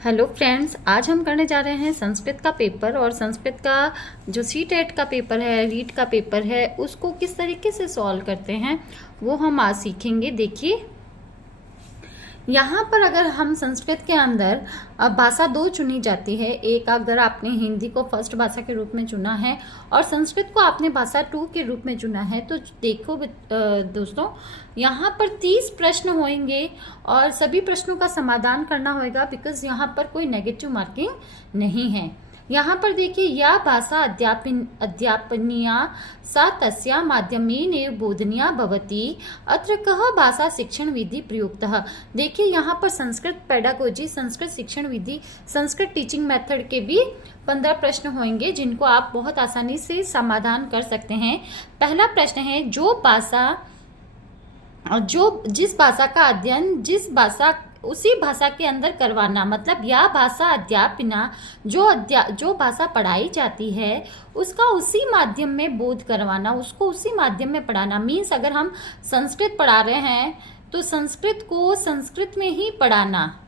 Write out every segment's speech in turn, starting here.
Hello friends, आज हम करने जा रहे हैं संस्कृत का पेपर। और संस्कृत का जो सीटेट का पेपर है, रीट का पेपर है, उसको किस तरीके से सॉल्व करते हैं वो हम आज सीखेंगे। देखिए, यहाँ पर अगर हम संस्कृत के अंदर भाषा दो चुनी जाती है। एक, अगर आपने हिंदी को फर्स्ट भाषा के रूप में चुना है और संस्कृत को आपने भाषा 2 के रूप में चुना है, तो देखो दोस्तों, यहाँ पर 30 प्रश्न होंगे और सभी प्रश्नों का समाधान करना होगा, बिकॉज यहाँ पर कोई नेगेटिव मार्किंग नहीं है। यहाँ पर देखिए, यह भाषा अध्यापनीया सा तस्या माध्यमेन बोधनीया भवति, अत्र कः भाषा शिक्षण विधि प्रयुक्तः। देखिए, यहाँ पर संस्कृत पेडागोजी, संस्कृत शिक्षण विधि, संस्कृत टीचिंग मेथड के भी 15 प्रश्न होंगे, जिनको आप बहुत आसानी से समाधान कर सकते हैं। पहला प्रश्न है, जिस भाषा का अध्ययन उसी भाषा के अंदर करवाना, मतलब यह भाषा अध्यापना, जो भाषा पढ़ाई जाती है उसका उसी माध्यम में बोध करवाना, उसको उसी माध्यम में पढ़ाना। मीन्स अगर हम संस्कृत पढ़ा रहे हैं तो संस्कृत को संस्कृत में ही पढ़ाना,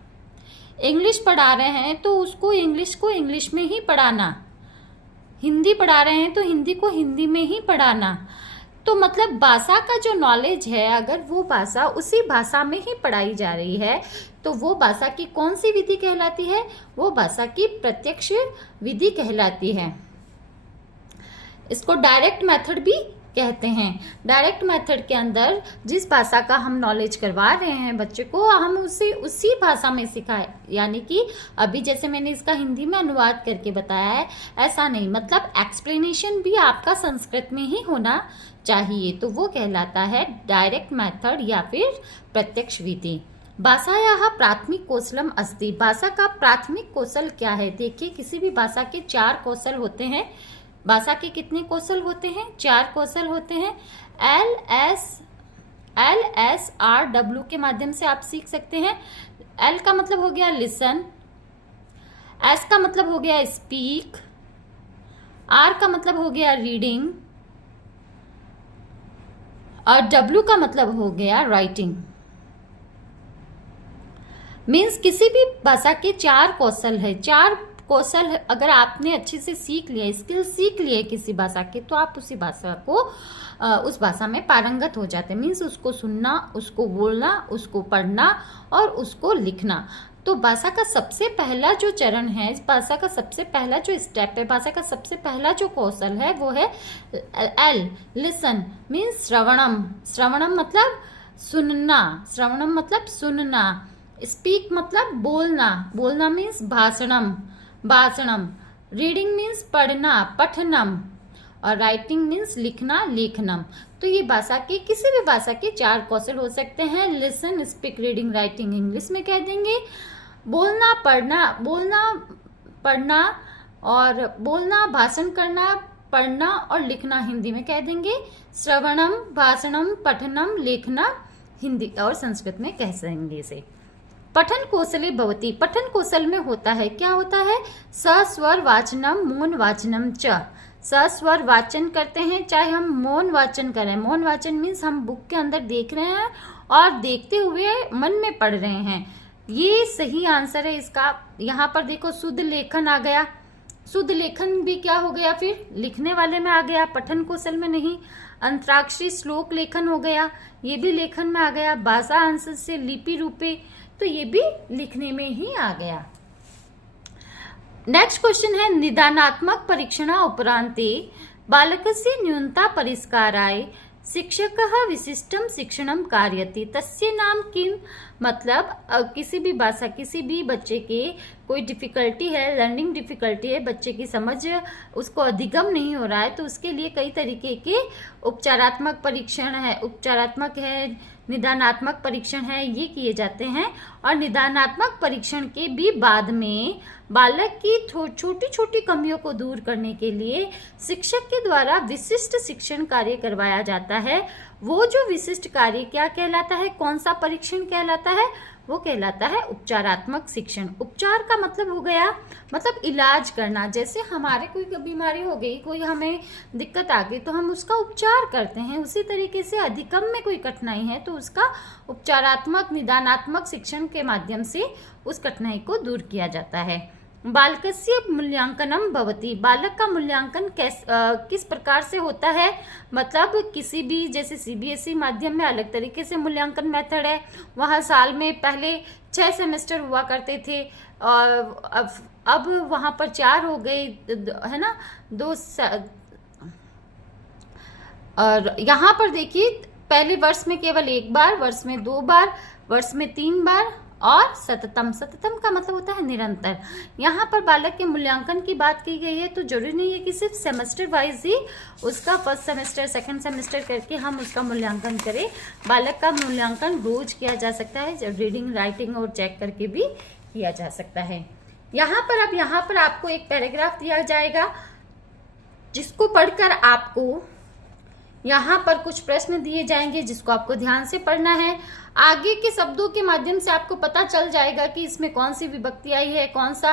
इंग्लिश पढ़ा रहे हैं तो उसको इंग्लिश को इंग्लिश में ही पढ़ाना, हिंदी पढ़ा रहे हैं तो हिंदी को हिंदी में ही पढ़ाना। तो मतलब भाषा का जो नॉलेज है, अगर वो भाषा उसी भाषा में ही पढ़ाई जा रही है तो वो भाषा की कौन सी विधि कहलाती है? वो भाषा की प्रत्यक्ष विधि कहलाती है। इसको डायरेक्ट मेथड भी कहते हैं। डायरेक्ट मेथड के अंदर जिस भाषा का हम नॉलेज करवा रहे हैं बच्चे को, हम उसे उसी भाषा में सिखाए। यानी कि अभी जैसे मैंने इसका हिंदी में अनुवाद करके बताया है, ऐसा नहीं, मतलब एक्सप्लेनेशन भी आपका संस्कृत में ही होना चाहिए, तो वो कहलाता है डायरेक्ट मेथड या फिर प्रत्यक्ष विधि। भाषायाः प्राथमिक कौशलम अस्ति। भाषा का प्राथमिक कौशल क्या है? देखिए, किसी भी भाषा के 4 कौशल होते हैं। भाषा के कितने कौशल होते हैं? 4 कौशल होते हैं। LSRW के माध्यम से आप सीख सकते हैं। L का मतलब हो गया लिसन, S का मतलब हो गया स्पीक, R का मतलब हो गया रीडिंग और W का मतलब हो गया राइटिंग। मीन्स किसी भी भाषा के 4 कौशल है। 4 कौशल अगर आपने अच्छे से सीख लिया, स्किल सीख लिए किसी भाषा के, तो आप उसी भाषा को उस भाषा में पारंगत हो जाते हैं। मीन्स उसको सुनना, उसको बोलना, उसको पढ़ना और उसको लिखना। तो भाषा का सबसे पहला जो चरण है, इस भाषा का सबसे पहला जो स्टेप है, भाषा का सबसे पहला जो कौशल है वो है L, लिसन। मीन्स श्रवणम। श्रवणम मतलब सुनना, श्रवणम मतलब सुनना। स्पीक मतलब बोलना, बोलना मीन्स भाषणम, भाषणम। रीडिंग मीन्स पढ़ना, पठनम। और राइटिंग मीन्स लिखना, लेखनम। तो ये भाषा के किसी भी भाषा के 4 कौशल हो सकते हैं। Listen, speak, reading, writing English में कह देंगे। बोलना, पढ़ना और बोलना, भाषण करना, पढ़ना और लिखना हिंदी में कह देंगे। श्रवणम, भाषणम, पठनम, लेखना हिंदी और संस्कृत में कह देंगे इसे। पठन कौशले भवति। पठन कौशल में होता है, क्या होता है? सस्वर वाचनम, मौन वाचनम च। सस्वर वाचन करते हैं, चाहे हम मौन वाचन करें। मौन वाचन मीन्स हम बुक के अंदर देख रहे हैं और देखते हुए मन में पढ़ रहे हैं। ये सही आंसर है इसका। यहाँ पर देखो, शुद्ध लेखन आ गया। शुद्ध लेखन भी क्या हो गया? फिर लिखने वाले में आ गया, पठन कौशल में नहीं। अंतराक्षरी श्लोक लेखन हो गया, ये भी लेखन में आ गया। भाषा अंश से लिपि रूपे, तो ये भी लिखने में ही आ गया। नेक्स्ट क्वेश्चन है, निदानात्मक परीक्षणा उपरांते बालकस्य न्यूनता परिष्काराय शिक्षकः विशिष्टम शिक्षणम कारयति तस्य नाम किम। मतलब किसी भी भाषा, किसी भी बच्चे के कोई डिफिकल्टी है, लर्निंग डिफिकल्टी है, बच्चे की समझ उसको अधिगम नहीं हो रहा है, तो उसके लिए कई तरीके के उपचारात्मक परीक्षण है, उपचारात्मक है, निदानात्मक परीक्षण है, ये किए जाते हैं। और निदानात्मक परीक्षण के भी बाद में बालक की छोटी छोटी कमियों को दूर करने के लिए शिक्षक के द्वारा विशिष्ट शिक्षण कार्य करवाया जाता है। वो जो विशिष्ट कार्य क्या कहलाता है? कौन सा परीक्षण कहलाता है? वो कहलाता है उपचारात्मक शिक्षण। उपचार का मतलब हो गया मतलब इलाज करना। जैसे हमारे कोई बीमारी हो गई, कोई हमें दिक्कत आ गई तो हम उसका उपचार करते हैं, उसी तरीके से अधिगम में कोई कठिनाई है तो उसका उपचारात्मक निदानात्मक शिक्षण के माध्यम से उस कठिनाई को दूर किया जाता है। बालकस्य मूल्यांकनम भवति, बालक का मूल्यांकन किस प्रकार से होता है, मतलब किसी भी जैसे सीबीएसई माध्यम में अलग तरीके से मूल्यांकन मेथड है, वहाँ साल में पहले 6 सेमेस्टर हुआ करते थे और अब वहाँ पर 4 हो गए है ना, 2 और यहाँ पर देखिए पहले वर्ष में केवल 1 बार, वर्ष में 2 बार, वर्ष में 3 बार और सततम। सततम का मतलब होता है निरंतर। यहाँ पर बालक के मूल्यांकन की बात की गई है तो जरूरी नहीं है कि सिर्फ सेमेस्टर वाइज ही उसका फर्स्ट सेमेस्टर सेकंड सेमेस्टर करके हम उसका मूल्यांकन करें। बालक का मूल्यांकन रोज किया जा सकता है, जब रीडिंग राइटिंग और चेक करके भी किया जा सकता है। यहाँ पर आपको एक पैराग्राफ दिया जाएगा जिसको पढ़कर आपको यहाँ पर कुछ प्रश्न दिए जाएंगे जिसको आपको ध्यान से पढ़ना है। आगे के शब्दों के माध्यम से आपको पता चल जाएगा कि इसमें कौन सी विभक्ति आई है, कौन सा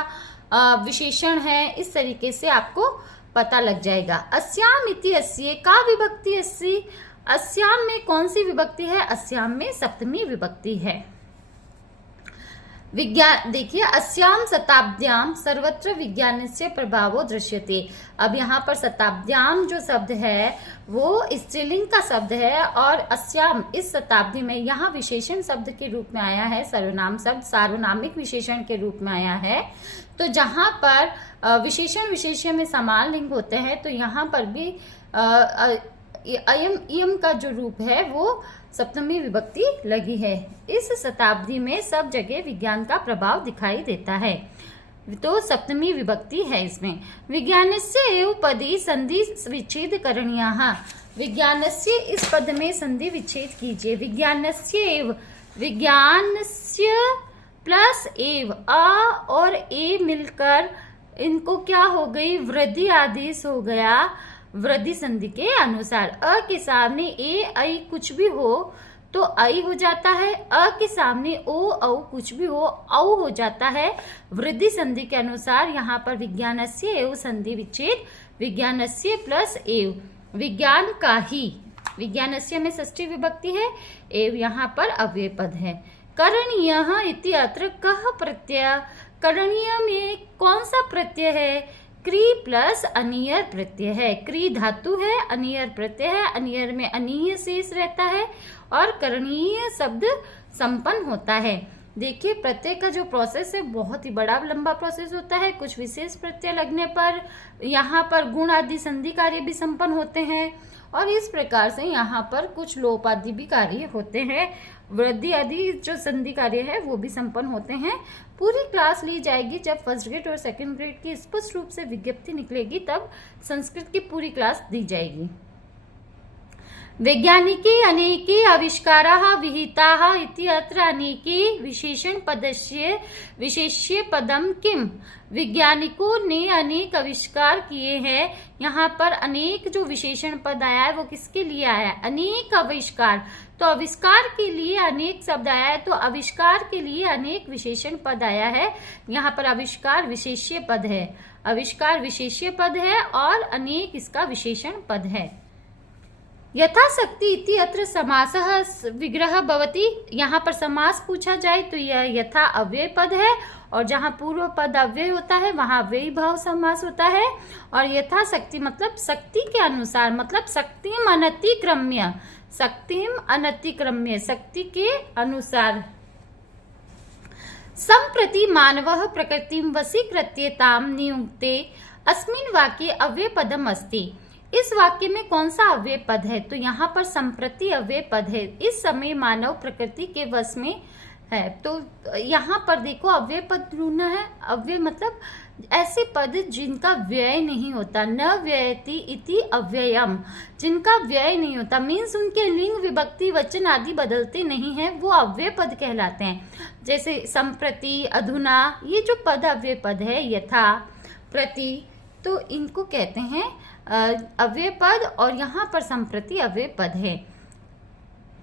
विशेषण है, इस तरीके से आपको पता लग जाएगा। अस्याम इति अस्ये का विभक्ति अस्सी, अस्याम में कौन सी विभक्ति है, अस्याम में सप्तमी विभक्ति है। विज्ञान देखिए, अस्याम शताब्द्याम सर्वत्र विज्ञानस्य प्रभावो दृश्यते। अब यहाँ पर शताब्द्याम जो शब्द है वो स्त्रीलिंग का शब्द है और अस्याम इस शताब्दी में यहाँ विशेषण शब्द के रूप में आया है, सर्वनाम शब्द सार्वनामिक विशेषण के रूप में आया है। तो जहाँ पर विशेषण विशेष्य में समान लिंग होते हैं तो यहाँ पर भी अयम इयम का जो रूप है वो सप्तमी विभक्ति लगी है। इस शताब्दी में सब जगह विज्ञान का प्रभाव दिखाई देता है तो सप्तमी विभक्ति है इसमें। विज्ञानस्य एव पदी संधि विच्छेद करणीयः, विज्ञानस्य इस पद में संधि विच्छेद कीजिए। विज्ञानस्य एव, विज्ञानस्य प्लस एव, अ और ए मिलकर इनको क्या हो गई, वृद्धि आदेश हो गया वृद्धि संधि के अनुसार। अ के सामने ए आई कुछ भी हो तो आई हो जाता है, अ के सामने ओ औ कुछ भी हो औ हो जाता है वृद्धि संधि के अनुसार। यहाँ पर विज्ञानस्य एव संधि विच्छेद, विज्ञानस्य प्लस एव, विज्ञान का ही, विज्ञानस्य में षष्ठी विभक्ति है, एव यहाँ पर अव्यय पद है। करणीयः इति अत्र कः प्रत्यय, करणीय में कौन सा प्रत्यय है, क्री प्लस अनियर प्रत्यय है। क्री धातु है, अनियर प्रत्यय है, अनियर में अनीय शेष रहता है और करणीय शब्द संपन्न होता है। देखिए प्रत्यय का जो प्रोसेस है बहुत ही बड़ा लंबा प्रोसेस होता है। कुछ विशेष प्रत्यय लगने पर यहाँ पर गुण आदि संधि कार्य भी संपन्न होते हैं और इस प्रकार से यहाँ पर कुछ लोप आदि भी कार्य होते हैं, वृद्धि आदि जो संधि कार्य है वो भी संपन्न होते हैं। पूरी क्लास ली जाएगी जब फर्स्ट ग्रेड और सेकंड ग्रेड की स्पष्ट रूप से विज्ञप्ति निकलेगी, तब संस्कृत की पूरी क्लास दी जाएगी। वैज्ञानिके अनेके आविष्काराः विहिताः इति अत्र अनेके विशेषण पदस्य विशेष्य पदम किम, वैज्ञानिकों ने अनेक आविष्कार किए हैं। यहाँ पर अनेक जो विशेषण पद आया है वो किसके लिए आया है, अनेक आविष्कार, तो आविष्कार के लिए अनेक शब्द आया है तो आविष्कार के लिए अनेक विशेषण पद आया है। यहाँ पर आविष्कार विशेष्य पद है, आविष्कार विशेष्य पद है और अनेक इसका विशेषण पद है। यथाशक्ति इति अत्र समासः विग्रह भवति, यहाँ पर समास पूछा जाए तो यह यथा अव्यय पद है और जहाँ पूर्व पद अव्यय होता है वहाँ अव्ययी भाव समास होता है। और यथाशक्ति मतलब शक्ति के अनुसार, मतलब शक्तिम अनतिक्रम्य, शक्तिम अनतिक्रम्य शक्ति के अनुसार। संप्रति मानवः प्रकृतिं वशीकृत्य तां नियुङ्क्ते अस्मिन् वाक्ये अव्यय पदम अस्ति, इस वाक्य में कौन सा अव्यय पद है, तो यहाँ पर संप्रति अव्यय पद है। इस समय मानव प्रकृति के वश में है, तो यहाँ पर देखो अव्यय पद ढूंढना है। अव्यय मतलब ऐसे पद जिनका व्यय नहीं होता, न व्ययति इति अव्ययम, जिनका व्यय नहीं होता मीन्स उनके लिंग विभक्ति वचन आदि बदलते नहीं हैं, वो अव्यय पद कहलाते हैं। जैसे संप्रति, अधुना, ये जो पद अव्यय पद है, यथा, प्रति, तो इनको कहते हैं अव्यय पद और यहाँ पर संप्रति अव्यय पद है।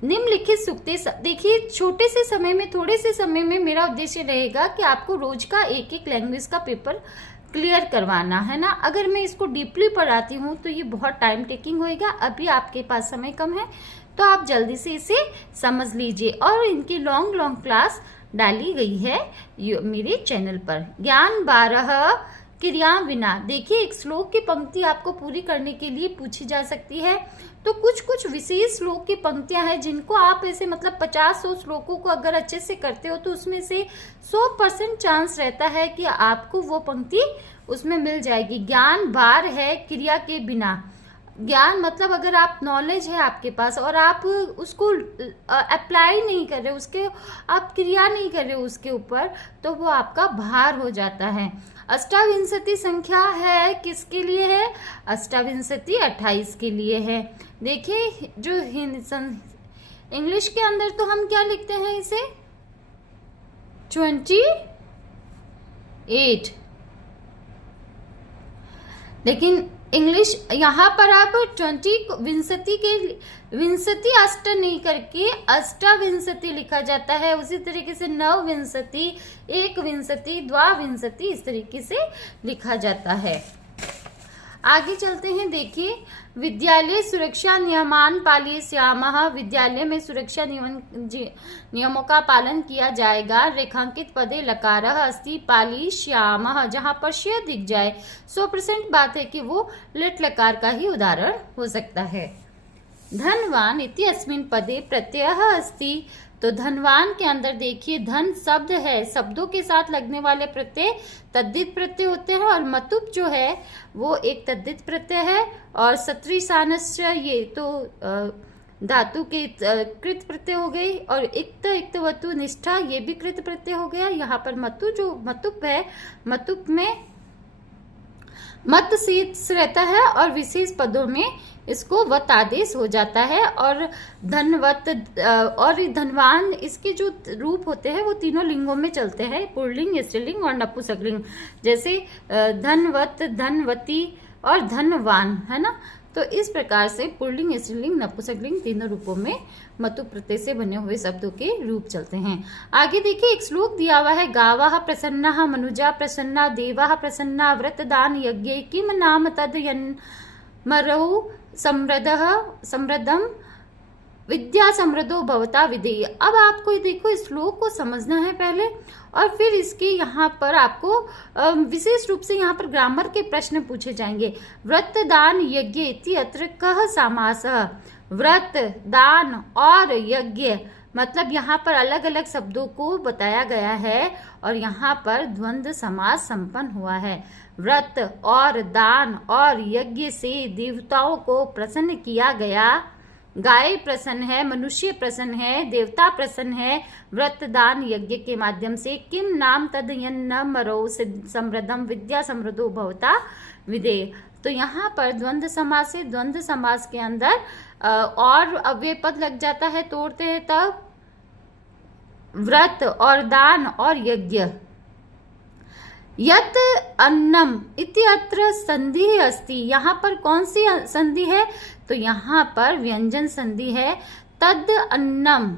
निम्नलिखित सूक्ते देखिए, छोटे से समय में, थोड़े से समय में मेरा उद्देश्य रहेगा कि आपको रोज का एक एक लैंग्वेज का पेपर क्लियर करवाना है ना। अगर मैं इसको डीपली पढ़ाती हूँ तो ये बहुत टाइम टेकिंग होएगा। अभी आपके पास समय कम है तो आप जल्दी से इसे समझ लीजिए। और इनकी लॉन्ग लॉन्ग क्लास डाली गई है मेरे चैनल पर। ज्ञान 12 क्रिया विना। देखिए, एक श्लोक की पंक्ति आपको पूरी करने के लिए पूछी जा सकती है, तो कुछ कुछ विशेष श्लोक की पंक्तियां हैं जिनको आप ऐसे मतलब 50-100 श्लोकों को अगर अच्छे से करते हो तो उसमें से 100% चांस रहता है कि आपको वो पंक्ति उसमें मिल जाएगी। ज्ञान भार है क्रिया के बिना। ज्ञान मतलब अगर आप नॉलेज है आपके पास और आप उसको अप्लाई नहीं कर रहे, उसके आप क्रिया नहीं कर रहे उसके ऊपर, तो वो आपका भार हो जाता है। अष्टाविंशति संख्या है किसके लिए है? अष्टाविंशति 28 के लिए है। देखिए, जो इंग्लिश के अंदर तो हम क्या लिखते हैं इसे 28, लेकिन इंग्लिश यहाँ पर आप 20 अष्ट नहीं करके अष्टाविंशति लिखा जाता है। उसी तरीके से नवविंशति, एकविंशति, द्वाविंशति इस तरीके से लिखा जाता है। आगे चलते हैं। देखिए, विद्यालय सुरक्षा नियमान पालयिष्यामः। विद्यालय में सुरक्षा नियमों का पालन किया जाएगा। रेखांकित पदे लकारः अस्ति पालयिष्यामः। जहां पर श दिख जाए 100% बात है कि वो लिट लकार का ही उदाहरण हो सकता है। धनवान इति अस्मिन् पदे प्रत्ययः अस्ति। तो धनवान के अंदर देखिए, धन शब्द है, शब्दों के साथ लगने वाले प्रत्यय तद्धित प्रत्यय होते हैं, और मतुप जो है वो एक तद्धित प्रत्यय है। और सत्रिशानस्य ये तो धातु के कृत प्रत्यय हो गई, और इक्त इक्तवतु निष्ठा ये भी कृत प्रत्यय हो गया। यहाँ पर मतु जो मतुप है, मतुप में मत शीर्ष रहता है और विशेष पदों में इसको वत आदेश हो जाता है। और धनवत और धनवान, इसके जो रूप होते हैं वो तीनों लिंगों में चलते हैं, पुल्लिंग, स्त्रीलिंग और नपुंसकलिंग। जैसे धनवत, धनवती और धनवान, है ना। तो इस प्रकार से पुल्लिंग, स्त्रीलिंग, नपुंसकलिंग तीनों रूपों में मतु प्रत्यय से बने हुए शब्दों के रूप चलते हैं। आगे देखिए, एक श्लोक दिया हुआ है। गावः प्रसन्नाः मनुजा प्रसन्ना देवाः प्रसन्ना व्रतदान यज्ञे किम नाम तद यन्मरौ समृद्धम विद्या समृद्धो भवता विधेय। अब आपको देखो इस श्लोक को समझना है पहले, और फिर इसके यहाँ पर आपको विशेष रूप से यहाँ पर ग्रामर के प्रश्न पूछे जाएंगे। व्रत दान यज्ञ इति अत्र कः समासः। व्रत, दान और यज्ञ मतलब यहाँ पर अलग अलग शब्दों को बताया गया है, और यहाँ पर द्वंद्व समास संपन्न हुआ है। व्रत और दान और यज्ञ से देवताओं को प्रसन्न किया गया। गाय प्रसन्न है, मनुष्य प्रसन्न है, देवता प्रसन्न है। व्रत दान यज्ञ के माध्यम से किम नाम तद यन्मरौ समृद्धम विद्या समृद्धो भवता विधेय। तो यहाँ पर द्वंद्व समास है। द्वंद्व समास के अंदर और अव्यय पद लग जाता है, तोड़ते हैं तब व्रत और दान और यज्ञ। यत अन्नम इत्यत्र संधि अस्ति। यहाँ पर कौन सी संधि है? तो यहाँ पर व्यंजन संधि है। तद अन्नम,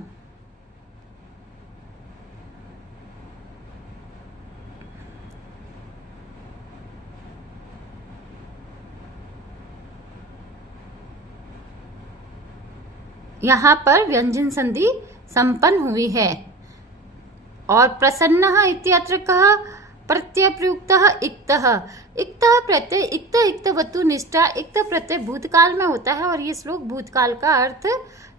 यहाँ पर व्यंजन संधि संपन्न हुई है। और प्रसन्नः इत्यत्र कहा प्रत्यय प्रयुक्तः इक्तः। इक्तः प्रत्यय इक्त इक्तवतु निष्ठा। इक्त प्रत्यय भूतकाल में होता है और ये श्लोक भूतकाल का अर्थ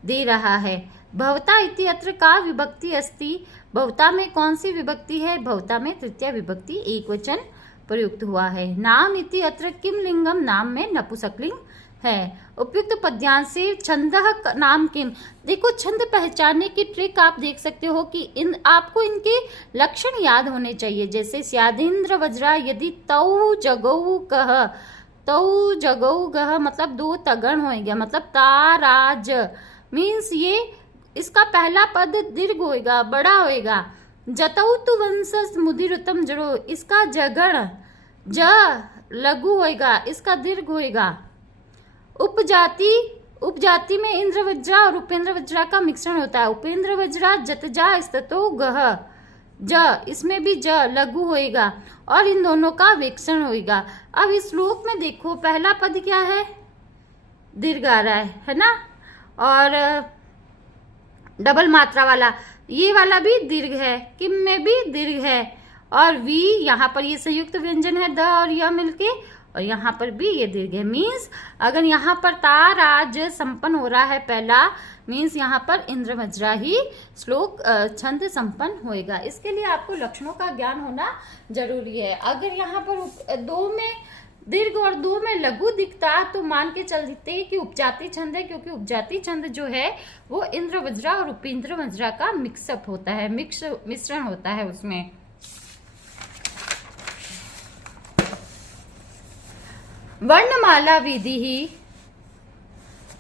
दे रहा है। भवता इति अत्र का विभक्ति अस्ति। भवता में कौन सी विभक्ति है? भवता में तृतीय विभक्ति एक वचन प्रयुक्त हुआ है। नाम इति अत्र किम लिंगम। नाम में नपुंसकलिंग है। उपयुक्त पद्यांश से छंदः नाम किम। देखो, छंद पहचानने की ट्रिक आप देख सकते हो कि आपको इनके लक्षण याद होने चाहिए। जैसे स्यादेन्द्र वज्रा यदि तौ जगौ कह। तौ जगौ गह मतलब दो तगण होएगा, मतलब ताराज मीन्स ये इसका पहला पद दीर्घ होएगा, बड़ा होएगा। जतौ तु वंशस मुदिरुतम जड़ो, इसका जगण ज लघु होएगा, इसका दीर्घ होएगा। उपजाति उपजाति में इंद्र वज्रा और उपेंद्र वज्रा का मिश्रण होता है। उपेंद्र वज्रा जतजा स्ततो गह ज, इसमें भी ज लघु होएगा और इन दोनों का विकर्ण होएगा। अब इस श्लोक में देखो पहला पद क्या है, दीर्घ आ रहा है ना, और डबल मात्रा वाला, ये वाला भी दीर्घ है, किम में भी दीर्घ है, और वी यहाँ पर ये संयुक्त व्यंजन है द और यह मिलके, और यहाँ पर भी ये दीर्घ है। मीन्स अगर यहाँ पर तार आज संपन्न हो रहा है पहला, मीन्स यहाँ पर इंद्र वज्रा ही श्लोक छंद संपन्न होएगा। इसके लिए आपको लक्षणों का ज्ञान होना जरूरी है। अगर यहाँ पर दो में दीर्घ और दो में लघु दिखता तो मान के चलते कि उपजाति छंद है, क्योंकि उपजाति छंद जो है वो इंद्र वज्रा और उपेंद्र वज्रा का मिक्सअप होता है, मिश्रण होता है उसमें। वर्णमाला विधि ही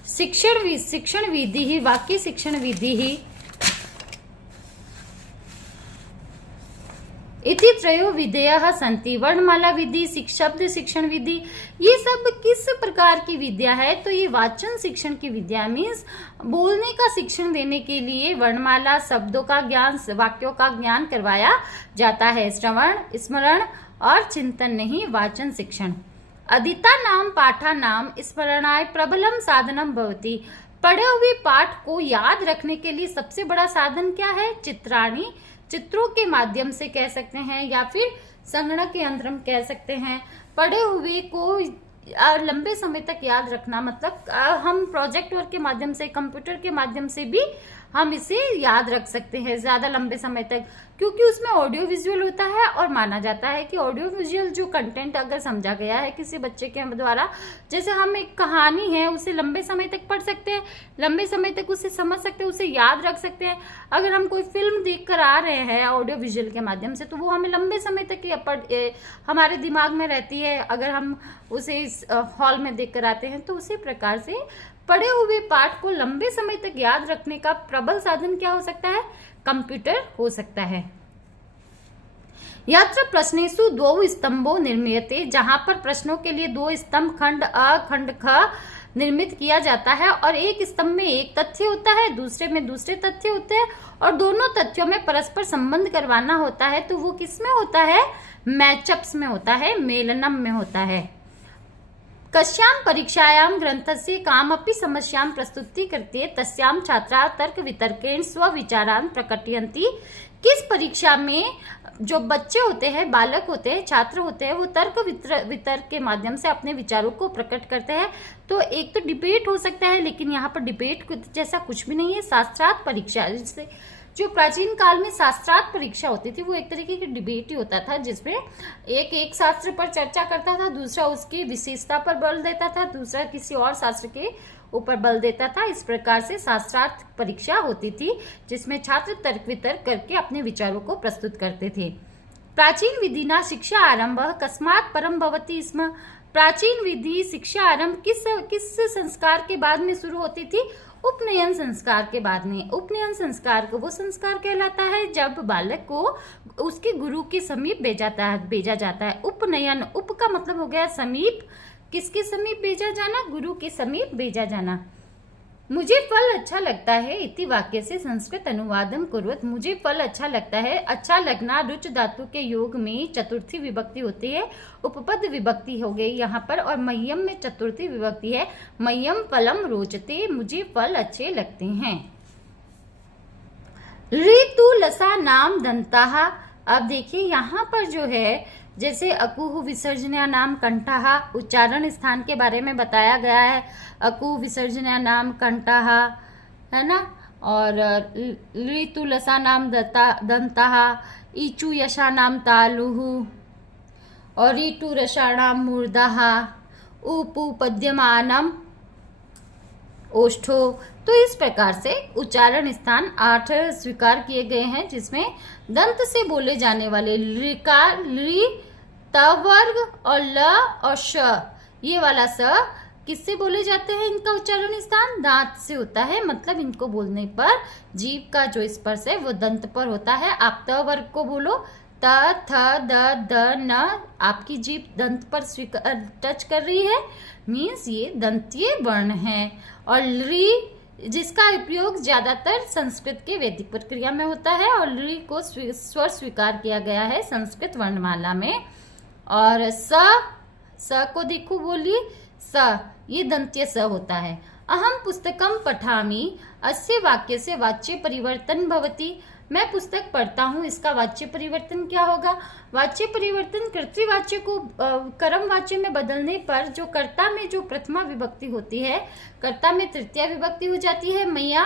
शिक्षण विधि ही वाक्य शिक्षण विधि ही इति त्रयो विधेयः सन्ति। वर्णमाला विधि, शब्द शिक्षण विधि, ये सब किस प्रकार की विद्या है, तो ये वाचन शिक्षण की विद्या, मीन्स बोलने का शिक्षण देने के लिए वर्णमाला, शब्दों का ज्ञान, वाक्यों का ज्ञान करवाया जाता है। श्रवण, स्मरण और चिंतन नहीं, वाचन शिक्षण। अदिता नाम पाठा नाम स्मरणाय प्रबलम साधनम भवति। पढ़े हुए पाठ को याद रखने के लिए सबसे बड़ा साधन क्या है, चित्राणी, चित्रों के माध्यम से कह सकते हैं, या फिर संगणक के यंत्र हम कह सकते हैं। पढ़े हुए को लंबे समय तक याद रखना, मतलब हम प्रोजेक्ट वर्क के माध्यम से, कंप्यूटर के माध्यम से भी हम इसे याद रख सकते हैं ज्यादा लंबे समय तक, क्योंकि उसमें ऑडियो विजुअल होता है और माना जाता है कि ऑडियो विजुअल जो कंटेंट अगर समझा गया है किसी बच्चे के द्वारा, जैसे हम एक कहानी है उसे लंबे समय तक पढ़ सकते हैं, लंबे समय तक उसे समझ सकते हैं, उसे याद रख सकते हैं। अगर हम कोई फिल्म देख कर आ रहे हैं ऑडियो विजुअल के माध्यम से, तो वो हमें लंबे समय तक हमारे दिमाग में रहती है, अगर हम उसे इस हॉल में देख कर आते हैं। तो उसी प्रकार से पढ़े हुए पाठ को लंबे समय तक याद रखने का प्रबल साधन क्या हो सकता है, कंप्यूटर हो सकता है। यत्र प्रश्नेषु द्वौ स्तंभो निर्मीयते, जहां पर प्रश्नों के लिए दो स्तंभ खंड अ खंड ख निर्मित किया जाता है, और एक स्तंभ में एक तथ्य होता है, दूसरे में दूसरे तथ्य होते हैं, और दोनों तथ्यों में परस्पर संबंध करवाना होता है, तो वो किस में होता है, मैचअप्स में होता है, मेलनम में होता है। कस्याम परीक्षायाम ग्रंथस्य कामपि समस्यां प्रस्तुति करते तस्याम छात्रा तर्क वितर्केण स्वविचारान् प्रकटयन्ति। किस परीक्षा में जो बच्चे होते हैं, बालक होते हैं, छात्र होते हैं, वो तर्क वितर्क के माध्यम से अपने विचारों को प्रकट करते हैं। तो एक तो डिबेट हो सकता है, लेकिन यहाँ पर डिबेट जैसा कुछ भी नहीं है, शास्त्रार्थ परीक्षा, जिससे जो प्राचीन काल में शास्त्रार्थ परीक्षा होती थी वो एक तरीके की डिबेट ही होता था, जिसमें एक शास्त्र पर चर्चा करता था, दूसरा उसकी विशेषता पर बल देता था, दूसरा किसी और शास्त्र के ऊपर बल देता था। इस प्रकार से शास्त्रार्थ परीक्षा होती थी, जिसमें छात्र तर्क वितर्क करके अपने विचारों को प्रस्तुत करते थे। प्राचीन विधिना शिक्षा आरंभ कस्मात् परम भवति स्म। प्राचीन विधि शिक्षा आरंभ किस संस्कार के बाद में शुरू होती थी, उपनयन संस्कार के बाद में। उपनयन संस्कार को वो संस्कार कहलाता है जब बालक को उसके गुरु के समीप भेजा जाता है। उपनयन, उप का मतलब हो गया समीप, किसके समीप भेजा जाना, गुरु के समीप भेजा जाना। मुझे फल अच्छा लगता है इति वाक्य से संस्कृत अनुवादम कुर्वत। मुझे फल अच्छा लगता है, अच्छा लगना रुच धातु के योग में चतुर्थी विभक्ति होती है, उपपद विभक्ति हो गई यहाँ पर, और मह्यम में चतुर्थी विभक्ति है, मह्यम फलम रोचते, मुझे फल अच्छे लगते हैं। ऋतु लसा नाम दंताहा। अब देखिए यहाँ पर जो है, जैसे अकुह विसर्जन्या नाम कंठहा, उच्चारण स्थान के बारे में बताया गया है। अकुह विसर्जन्या नाम कंठहा, है ना, और ऋतु लसा नाम दंताहा, ईचु यशा नाम तालुहु, और ऋतु रसा नाम मूर्धाहा, उपु पद्यमानम ओष्ठो। तो इस प्रकार से उच्चारण स्थान 8 स्वीकार किए गए हैं, जिसमें दंत से बोले जाने वाले ऋकार, ऋ, त वर्ग और ल और श, ये वाला स किससे बोले जाते हैं, इनका उच्चारण स्थान दांत से होता है। मतलब इनको बोलने पर जीभ का जो स्पर्श है वो दंत पर होता है। आप त वर्ग को बोलो, त, थ, द, न। आपकी जीभ दंत पर टच कर रही है, मीन्स ये दंतीय वर्ण है। और री, जिसका उपयोग ज्यादातर संस्कृत के वैदिक प्रक्रिया में होता है, और री को स्वर स्वीकार किया गया है संस्कृत वर्णमाला में। और स को देखो, बोलिए स, ये दंत्य स होता है। अहम पुस्तकम पठामि, अस्य वाक्य से वाच्य परिवर्तन भवति। मैं पुस्तक पढ़ता हूँ, इसका वाच्य परिवर्तन क्या होगा? वाच्य परिवर्तन कर्तृवाच्य को कर्म वाच्य में बदलने पर जो कर्ता में जो प्रथमा विभक्ति होती है, कर्ता में तृतीय विभक्ति हो जाती है। मया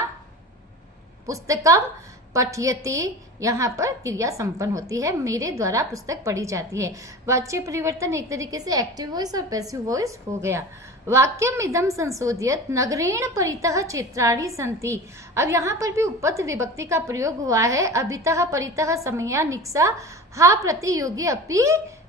पुस्तकम पठ्यते, यहाँ पर क्रिया संपन्न होती है, मेरे द्वारा पुस्तक पढ़ी जाती है। वाच्य परिवर्तन एक तरीके से एक्टिव वॉइस और पैसिव वॉइस हो गया। वाक्यम इदम संशोधित, नगरेण परितः क्षेत्राणि सन्ति। अब यहाँ पर भी उपपद विभक्ति का प्रयोग हुआ है। अभितः परितः समया निक्सा हा प्रतियोगी अपि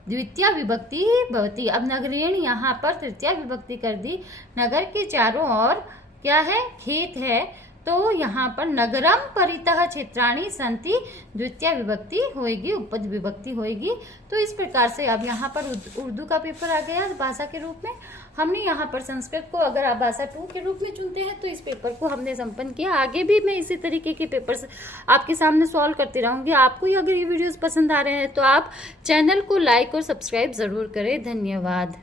द्वितीय विभक्ति भवति। अब नगरेण यहाँ पर तृतीय विभक्ति कर दी। नगर के चारों ओर क्या है? खेत है, तो यहाँ पर नगरम परितः क्षेत्राणि सन्ति द्वितीय विभक्ति होएगी, उपपद विभक्ति होएगी। तो इस प्रकार से अब यहाँ पर उर्दू का पेपर आ गया भाषा के रूप में। हमने यहाँ पर संस्कृत को अगर आप भाषा 2 के रूप में चुनते हैं तो इस पेपर को हमने संपन्न किया। आगे भी मैं इसी तरीके के पेपर्स आपके सामने सॉल्व करती रहूँगी। आपको अगर ये वीडियोस पसंद आ रहे हैं तो आप चैनल को लाइक और सब्सक्राइब ज़रूर करें। धन्यवाद।